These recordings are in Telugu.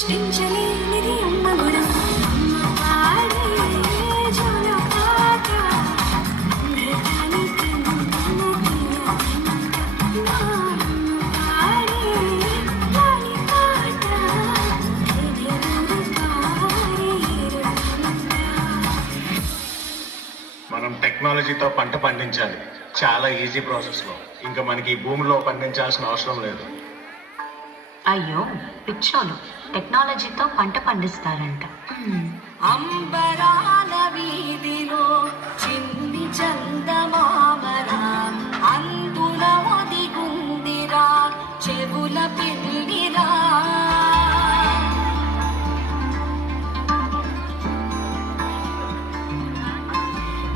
సృష్టించలేనిది అమ్మ గుణం. అమ్మ పాడే జోలపాట అమృతానికి తీయ అమ్మ పాడే లాలి పాట ఎదెగురు పారే. మనం టెక్నాలజీతో పంట పండించాలి, చాలా ఈజీ ప్రాసెస్లో. ఇంకా మనకి ఈ భూమిలో పండించాల్సిన అవసరం లేదు. అయ్యో పిచ్చోలు, టెక్నాలజీతో పంట పండిస్తారంట. అంబరాల వీధిలో చిన్ని చందమామరా అందుల ఒదిగుందిరా చెవుల పిల్లిరా.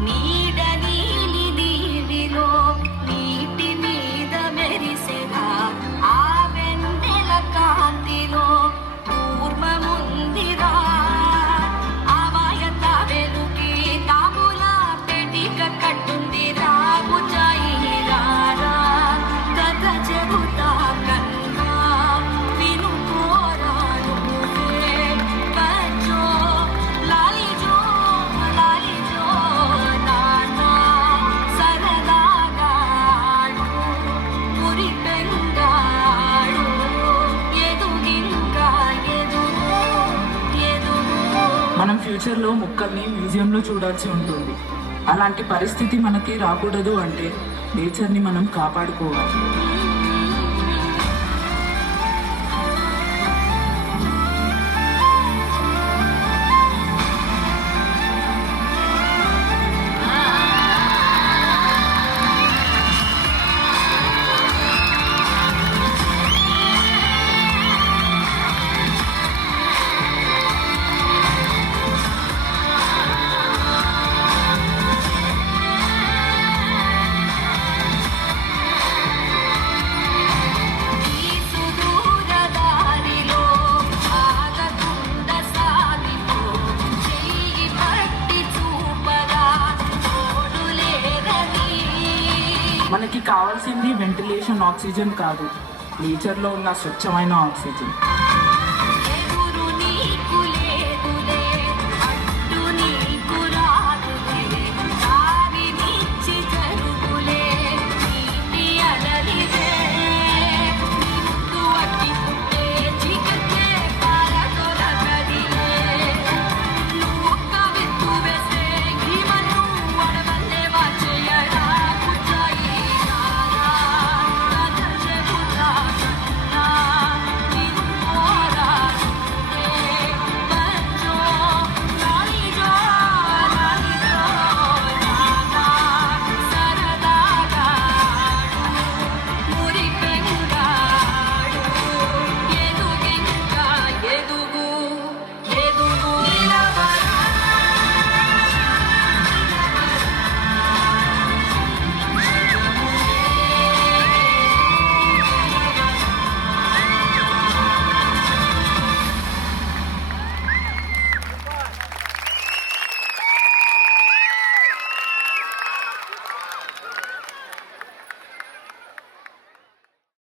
నీడ నీలి దీవిలో నీటి మీద మెరిసెరా ఆ వెన్నెల కాంతిలో కూర్మముందిరా. అమాయత వెలుకి తాముల పెటిక కట్టుందిరా బుజాయిరారా. కథ చెబుతా కన్నా వినుకోరా నువ్వే బజ్జో లాలిజో లాలిజో నాన్న సరదాగా ఆడు మురిపెంగాడు ఎదుగింగా ఎదుగు ఎదుగు. మనం ఫ్యూచర్లో మొక్కల్ని మ్యూజియంలో చూడాల్సి ఉంటుంది. అలాంటి పరిస్థితి మనకి రాకూడదు అంటే నేచర్ని మనం కాపాడుకోవాలి. ఈ సుదూర దారిలో ఆగకుండా సాగిపో చెయ్యి పట్టి చూపగా తోడులేరని. మనకి కావాల్సింది వెంటిలేషన్ ఆక్సిజన్ కాదు, నేచర్లో ఉన్న స్వచ్ఛమైన ఆక్సిజన్.